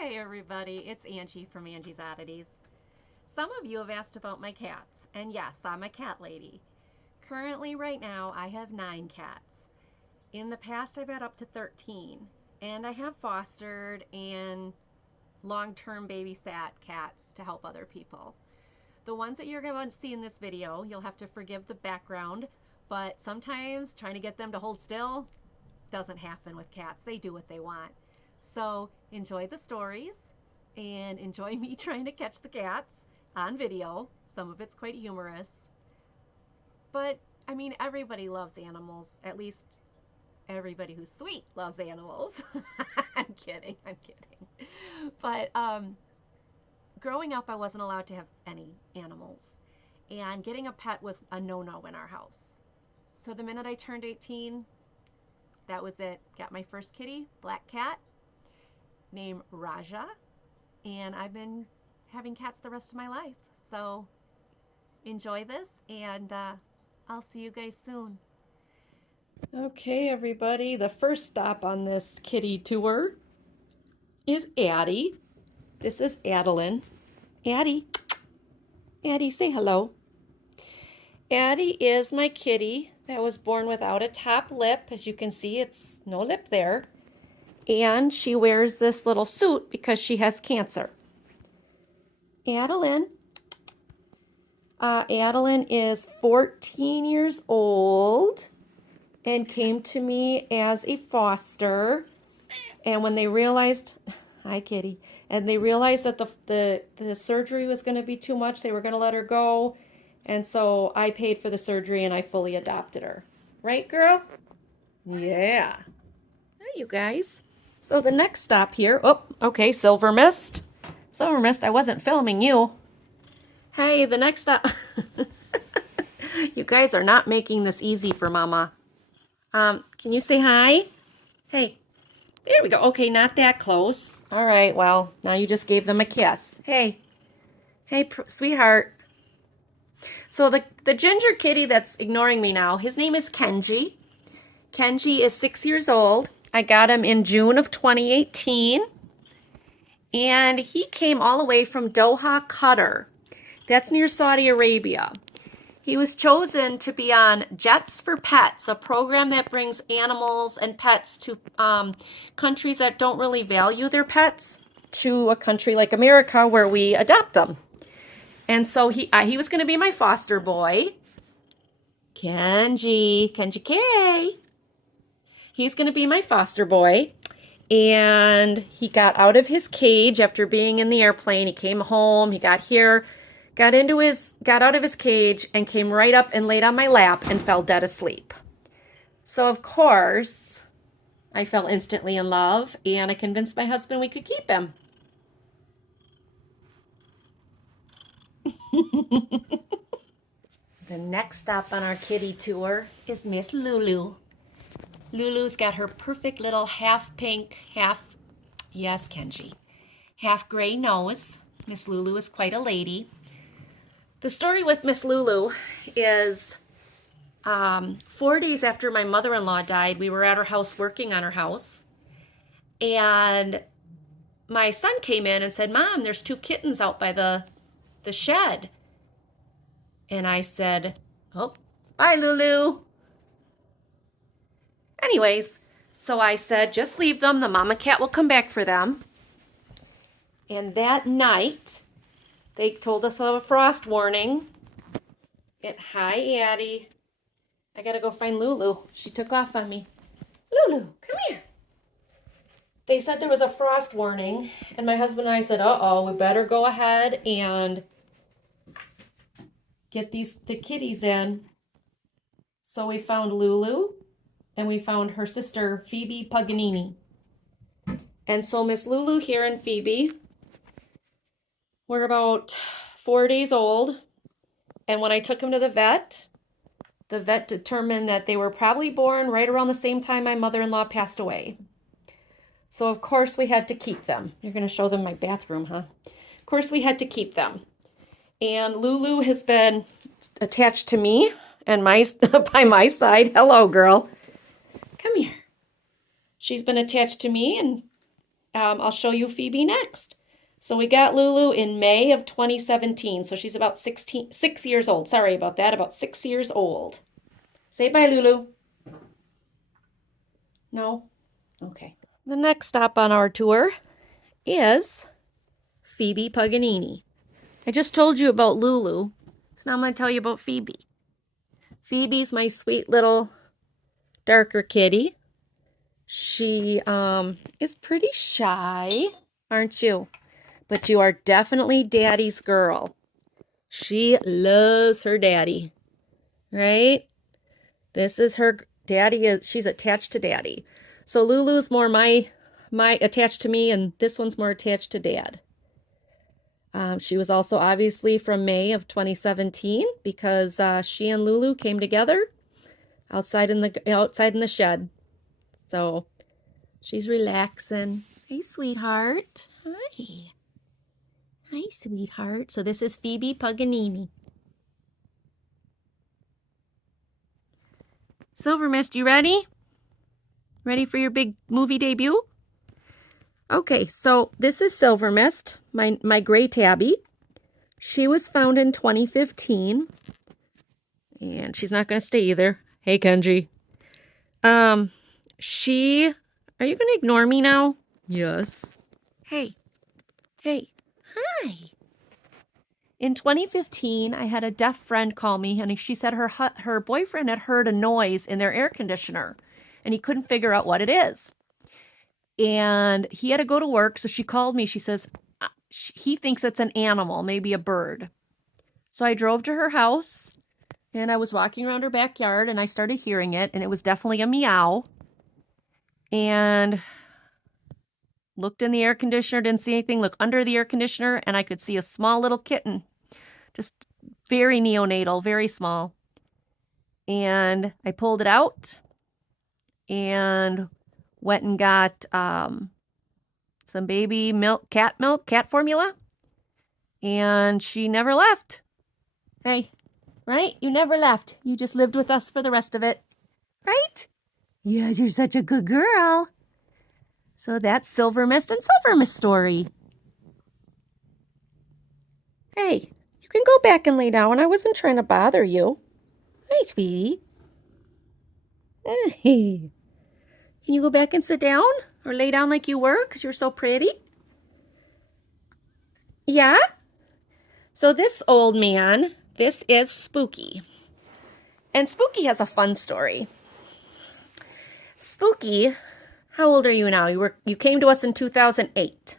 Hey everybody, it's Angie from Angie's Oddities. Some of you have asked about my cats, and yes, I'm a cat lady. Currently, right now, I have 9 cats. In the past, I've had up to 13, and I have fostered and long-term babysat cats to help other people. The ones that you're going to see in this video, you'll have to forgive the background, but sometimes trying to get them to hold still doesn't happen with cats. They do what they want. So enjoy the stories and enjoy me trying to catch the cats on video. Some of it's quite humorous. But I mean, everybody loves animals. At least everybody who's sweet loves animals. I'm kidding. But growing up, I wasn't allowed to have any animals. And getting a pet was a no-no in our house. So the minute I turned 18, that was it. Got my first kitty, black cat, named Raja, and I've been having cats the rest of my life. So enjoy this, and I'll see you guys soon. Okay, everybody, the first stop on this kitty tour is Addie. This is Adeline. Addie, say hello. Addie is my kitty that was born without a top lip. As you can see, it's no lip there. And she wears this little suit because she has cancer. Adeline. Adeline is 14 years old and came to me as a foster. And when they realized, hi kitty, and they realized that the surgery was going to be too much, they were going to let her go. And so I paid for the surgery and I fully adopted her. Right, girl? Yeah. Hi, you guys. So the next stop here, oh, okay, Silver Mist. Silver Mist, I wasn't filming you. Hey, the next stop. You guys are not making this easy for Mama. Can you say hi? Hey, there we go. Okay, not that close. All right, well, now you just gave them a kiss. Hey, sweetheart. So the ginger kitty that's ignoring me now, his name is Kenji. Kenji is 6 years old. I got him in June of 2018. And he came all the way from Doha, Qatar. That's near Saudi Arabia. He was chosen to be on Jets for Pets, a program that brings animals and pets to countries that don't really value their pets, to a country like America where we adopt them. And so he was going to be my foster boy. Kenji K. He's going to be my foster boy. And he got out of his cage after being in the airplane. He came home, he got here, got out of his cage and came right up and laid on my lap and fell dead asleep. So of course, I fell instantly in love and I convinced my husband we could keep him. The next stop on our kitty tour is Miss Lulu. Lulu's got her perfect little half pink, yes, Kenji, half gray nose. Miss Lulu is quite a lady. The story with Miss Lulu is 4 days after my mother-in-law died, we were at her house working on her house. And my son came in and said, Mom, there's 2 kittens out by the shed. And I said, oh, bye, Lulu. Anyways, so I said, just leave them. The mama cat will come back for them. And that night, they told us of a frost warning. And hi, Addie. I gotta go find Lulu. She took off on me. Lulu, come here. They said there was a frost warning. And my husband and I said, uh-oh, we better go ahead and get the kitties in. So we found Lulu. And we found her sister, Phoebe Paganini. And so Miss Lulu here and Phoebe were about 4 days old. And when I took them to the vet determined that they were probably born right around the same time my mother-in-law passed away. So of course we had to keep them. You're going to show them my bathroom, huh? Of course we had to keep them. And Lulu has been attached to me and by my side. Hello, girl. Come here. She's been attached to me and I'll show you Phoebe next. So we got Lulu in May of 2017. So she's about 6 years old. Sorry about that, about 6 years old. Say bye, Lulu. No? Okay. The next stop on our tour is Phoebe Paganini. I just told you about Lulu, so now I'm going to tell you about Phoebe. Phoebe's my sweet little darker kitty. She is pretty shy, aren't you? But you are definitely Daddy's girl. She loves her daddy, right? This is her daddy. She's attached to Daddy. So Lulu's more my attached to me, and this one's more attached to Dad. She was also obviously from May of 2017 because she and Lulu came together outside in the shed. So she's relaxing. Hey, sweetheart. Hi. Hi, sweetheart. So this is Phoebe Paganini. Silver Mist, you ready? Ready for your big movie debut? Okay, so this is Silver Mist, my gray tabby. She was found in 2015. And she's not going to stay either. Hey, Kenji. Are you going to ignore me now? Yes. Hey. Hi. In 2015, I had a deaf friend call me, and she said her boyfriend had heard a noise in their air conditioner, and he couldn't figure out what it is. And he had to go to work, so she called me. She says, he thinks it's an animal, maybe a bird. So I drove to her house, and I was walking around her backyard, and I started hearing it, and it was definitely a meow. And looked in the air conditioner, didn't see anything. Looked under the air conditioner, and I could see a small little kitten. Just very neonatal, very small. And I pulled it out and went and got some baby cat formula. And she never left. Hey, right? You never left. You just lived with us for the rest of it. Right? Yes, you're such a good girl. So that's Silver Mist and Silver Mist story. Hey, you can go back and lay down. I wasn't trying to bother you. Hi, sweetie. Hey. Can you go back and sit down? Or lay down like you were because you're so pretty? Yeah? So this old man, this is Spooky. And Spooky has a fun story. Spooky, how old are you now? You came to us in 2008.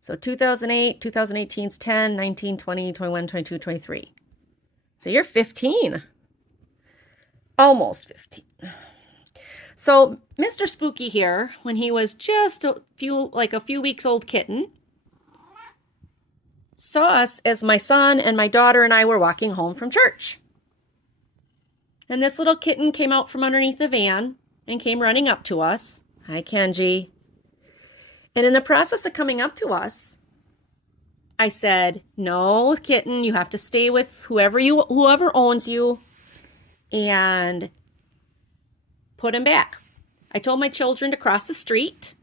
So 2008, 2018 is 10, 19, 20, 21, 22, 23. So you're 15. Almost 15. So Mr. Spooky here, when he was just a few weeks old kitten, saw us as my son and my daughter and I were walking home from church. And this little kitten came out from underneath the van and came running up to us. Hi, Kenji. And in the process of coming up to us, I said, no, kitten, you have to stay with whoever owns you, and put him back. I told my children to cross the street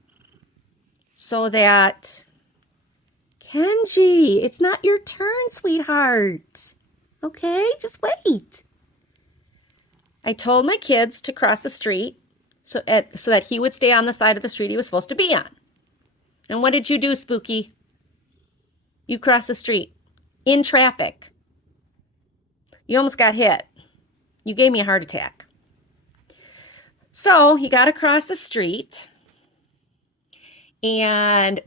so that, Kenji, it's not your turn, sweetheart. Okay, just wait. I told my kids to cross the street so that he would stay on the side of the street he was supposed to be on. And what did you do, Spooky? You crossed the street in traffic. You almost got hit. You gave me a heart attack. So he got across the street, and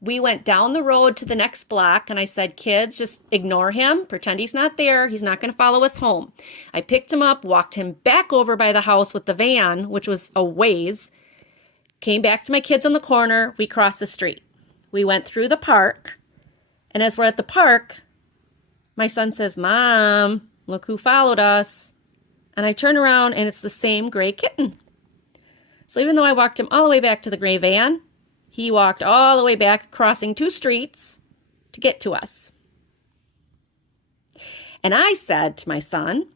we went down the road to the next block, and I said, kids, just ignore him. Pretend he's not there. He's not going to follow us home. I picked him up, walked him back over by the house with the van, which was a ways, came back to my kids on the corner. We crossed the street. We went through the park, and as we're at the park, my son says, Mom, look who followed us. And I turn around, and it's the same gray kitten. So even though I walked him all the way back to the gray van, he walked all the way back, crossing 2 streets to get to us. And I said to my son,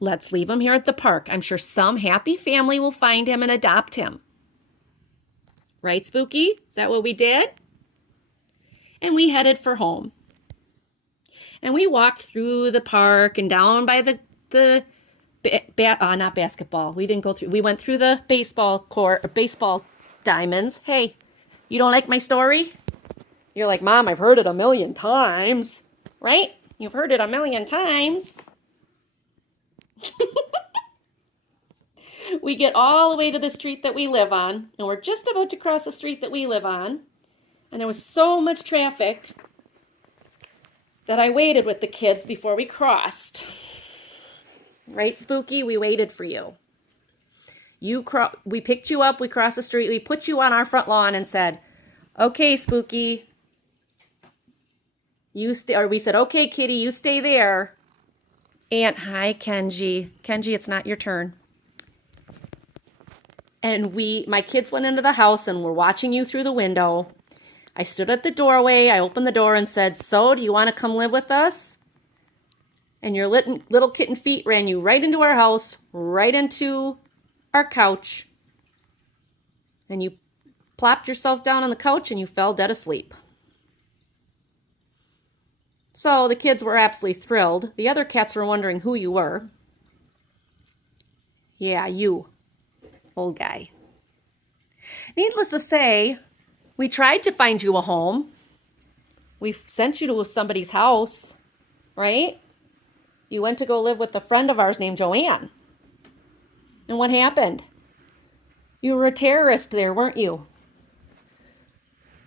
let's leave him here at the park. I'm sure some happy family will find him and adopt him. Right, Spooky? Is that what we did? And we headed for home. And we walked through the park and down by not basketball. We didn't go through. We went through the baseball court, or baseball diamonds. Hey, you don't like my story? You're like, Mom, I've heard it a million times. Right? You've heard it a million times. We get all the way to the street that we live on, and we're just about to cross the street that we live on. And there was so much traffic that I waited with the kids before we crossed. Right, Spooky? We waited for you. We picked you up, we crossed the street, we put you on our front lawn and said, okay, Spooky, we said, okay, kitty, you stay there. And hi, Kenji. Kenji, it's not your turn. And my kids went into the house and were watching you through the window. I stood at the doorway, I opened the door and said, so, do you want to come live with us? And your little kitten feet ran you right into our house, right into our couch. And you plopped yourself down on the couch and you fell dead asleep. So the kids were absolutely thrilled. The other cats were wondering who you were. Yeah, you, old guy. Needless to say, we tried to find you a home. We sent you to somebody's house, right? You went to go live with a friend of ours named Joanne. And what happened? You were a terrorist there, weren't you?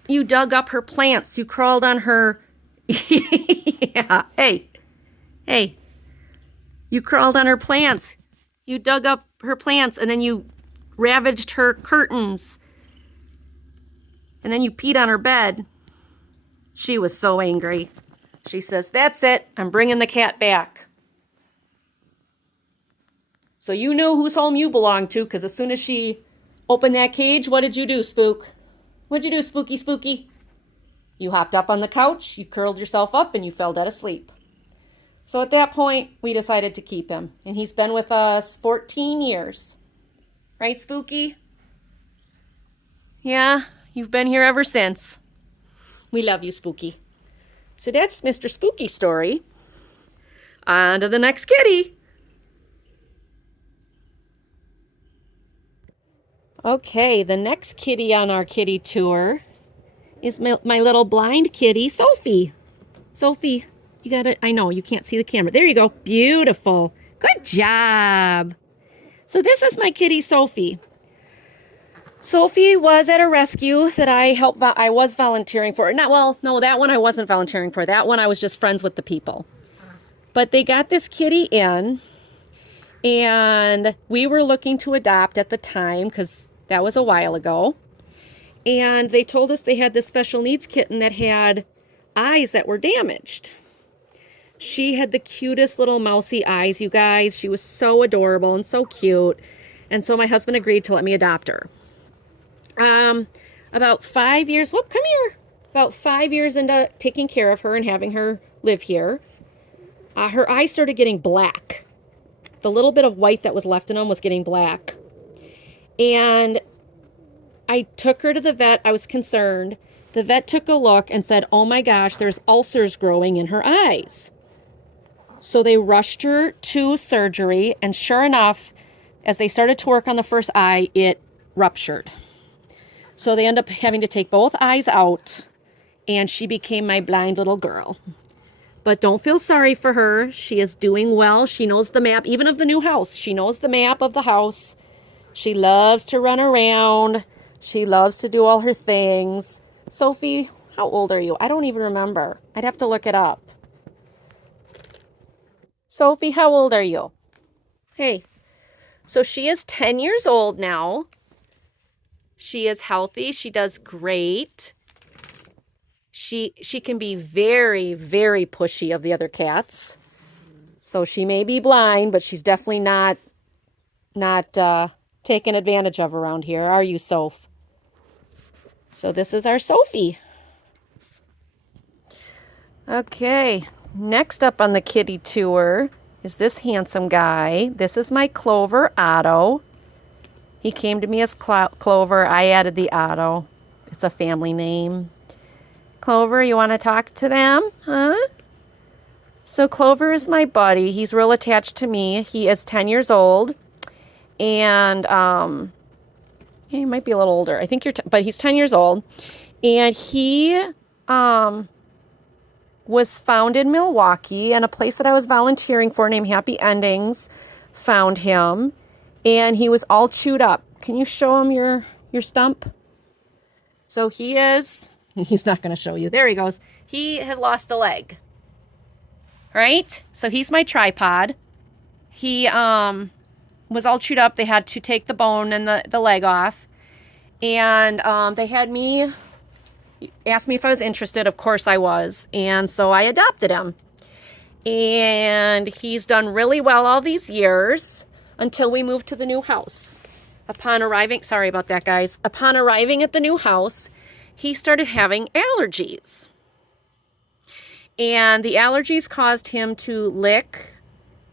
You dug up her plants. You crawled on her... Yeah, hey. You crawled on her plants. You dug up her plants and then you ravaged her curtains. And then you peed on her bed. She was so angry. She says, that's it. I'm bringing the cat back. So you knew whose home you belonged to, because as soon as she opened that cage, what did you do, Spook? What'd you do, Spooky? You hopped up on the couch, you curled yourself up, and you fell dead asleep. So at that point, we decided to keep him. And he's been with us 14 years. Right, Spooky? Yeah, you've been here ever since. We love you, Spooky. So that's Mr. Spooky's story. On to the next kitty. Okay, the next kitty on our kitty tour is my little blind kitty, Sophie. Sophie, you got it. I know, you can't see the camera. There you go. Beautiful. Good job. So this is my kitty, Sophie. Sophie was at a rescue that I was volunteering for. That one I wasn't volunteering for. That one I was just friends with the people. But they got this kitty in, and we were looking to adopt at the time because that was a while ago. And they told us they had this special needs kitten that had eyes that were damaged. She had the cutest little mousy eyes, you guys. She was so adorable and so cute. And so my husband agreed to let me adopt her. About 5 years, about 5 years into taking care of her and having her live here, her eyes started getting black. The little bit of white that was left in them was getting black. And I took her to the vet. I was concerned. The vet took a look and said, oh my gosh, there's ulcers growing in her eyes. So they rushed her to surgery, and sure enough, as they started to work on the first eye, it ruptured. So they ended up having to take both eyes out, and she became my blind little girl. But don't feel sorry for her. She is doing well. She knows the map, even of the new house. She knows the map of the house. She loves to run around. She loves to do all her things. Sophie, how old are you? I don't even remember. I'd have to look it up. Sophie, how old are you? Hey, so she is 10 years old now. She is healthy. She does great. She can be very, very pushy of the other cats. So she may be blind, but she's definitely not taken advantage of around here. Are you, Soph? So this is our Sophie. Okay, next up on the kitty tour is this handsome guy. This is my Clover, Otto. He came to me as Clover. I added the Otto. It's a family name. Clover, you want to talk to them? Huh? So Clover is my buddy. He's real attached to me. He is 10 years old. And he might be a little older. I think but he's 10 years old. And he was found in Milwaukee, and a place that I was volunteering for named Happy Endings found him. And he was all chewed up. Can you show him your stump? So he's not going to show you. There he goes. He has lost a leg. Right? So he's my tripod. He was all chewed up. They had to take the bone and the leg off. And they had me ask me if I was interested. Of course I was. And so I adopted him. And he's done really well all these years until we moved to the new house. Upon arriving, sorry about that, guys. Upon arriving at the new house, he started having allergies. And the allergies caused him to lick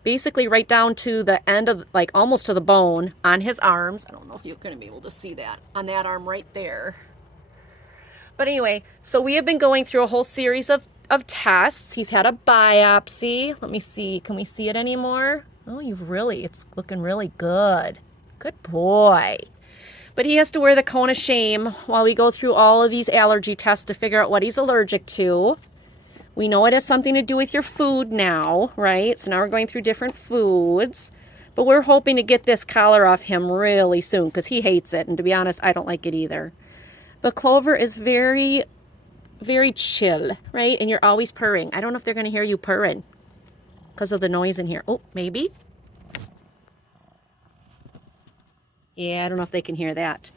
basically right down to the end of, like, almost to the bone on his arms. I don't know if you're going to be able to see that on that arm right there. But anyway, so we have been going through a whole series of tests. He's had a biopsy. Let me see. Can we see it anymore? Oh, it's looking really good. Good boy. But he has to wear the cone of shame while we go through all of these allergy tests to figure out what he's allergic to. We know it has something to do with your food now, right? So now we're going through different foods. But we're hoping to get this collar off him really soon because he hates it. And to be honest, I don't like it either. But Clover is very, very chill, right? And you're always purring. I don't know if they're going to hear you purring because of the noise in here. Oh, maybe. Yeah, I don't know if they can hear that.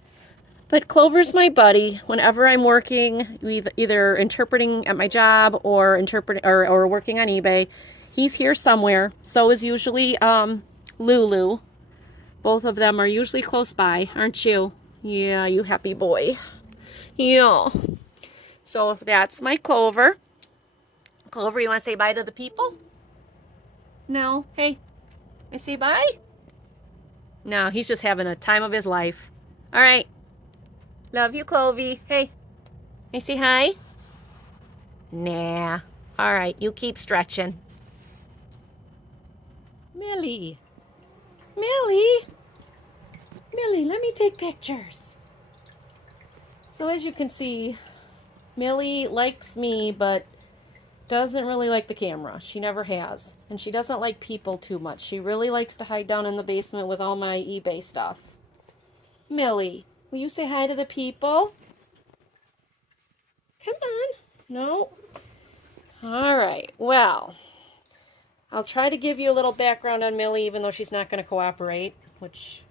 But Clover's my buddy. Whenever I'm working, either interpreting at my job or or working on eBay, he's here somewhere. So is usually Lulu. Both of them are usually close by, aren't you? Yeah, you happy boy. Yeah. So that's my Clover. Clover, you want to say bye to the people? No? Hey, I say bye? No, he's just having a time of his life. All right. Love you, Clovey. Hey, I say hi? Nah. All right, you keep stretching. Millie. Millie. Millie, let me take pictures. So as you can see, Millie likes me, but doesn't really like the camera. She never has. And she doesn't like people too much. She really likes to hide down in the basement with all my eBay stuff. Millie, will you say hi to the people? Come on. No? All right. Well, I'll try to give you a little background on Millie, even though she's not going to cooperate, which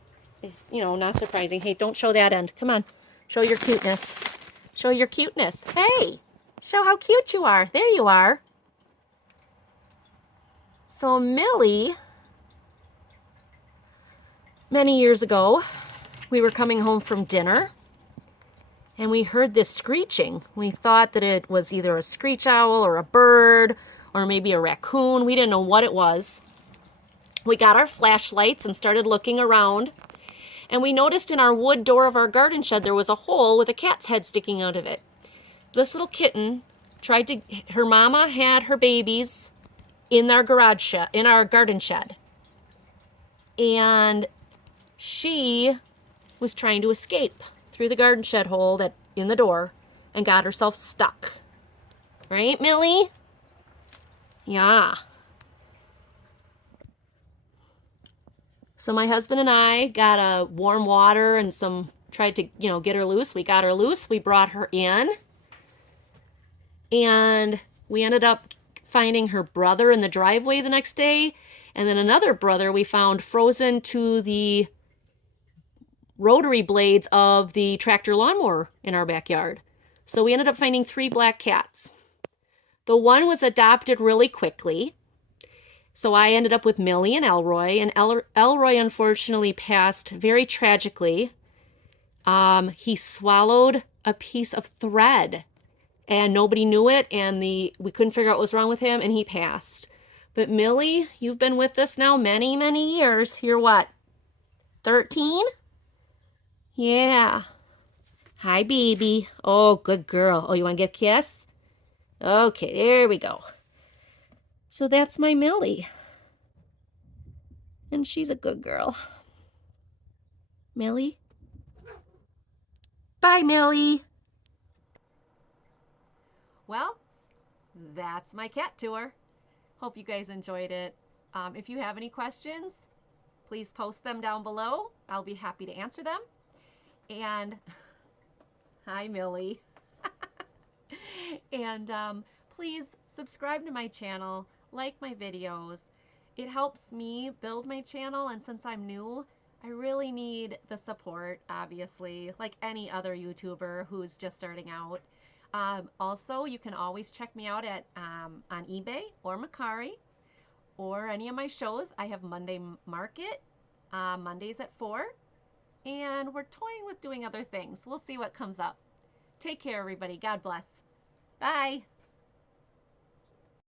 is, not surprising. Hey, don't show that end. Come on. Show your cuteness. Show your cuteness. Hey, show how cute you are. There you are. So Millie, many years ago, we were coming home from dinner and we heard this screeching. We thought that it was either a screech owl or a bird or maybe a raccoon. We didn't know what it was. We got our flashlights and started looking around, and we noticed in our wood door of our garden shed there was a hole with a cat's head sticking out of it. This little kitten her mama had her babies in our garden shed. And she was trying to escape through the garden shed hole in the door and got herself stuck. Right, Millie? Yeah. So my husband and I got a warm water and tried to, get her loose. We got her loose. We brought her in. And we ended up finding her brother in the driveway the next day. And then another brother we found frozen to the rotary blades of the tractor lawnmower in our backyard. So we ended up finding 3 black cats. The one was adopted really quickly. So I ended up with Millie and Elroy. And Elroy unfortunately passed very tragically. He swallowed a piece of thread. And nobody knew it, and we couldn't figure out what was wrong with him, and he passed. But Millie, you've been with us now many, many years. You're what, 13? Yeah. Hi, baby. Oh, good girl. Oh, you want to give a kiss? Okay, there we go. So that's my Millie. And she's a good girl. Millie? Bye, Millie. Well, that's my cat tour. Hope you guys enjoyed it. If you have any questions, please post them down below. I'll be happy to answer them. And hi, Millie. And please subscribe to my channel, like my videos. It helps me build my channel, and since I'm new, I really need the support, obviously, like any other YouTuber who's just starting out. Also, you can always check me out at on eBay or Mercari or any of my shows. I have Monday Market, Mondays at 4, and we're toying with doing other things. We'll see what comes up. Take care, everybody. God bless. Bye.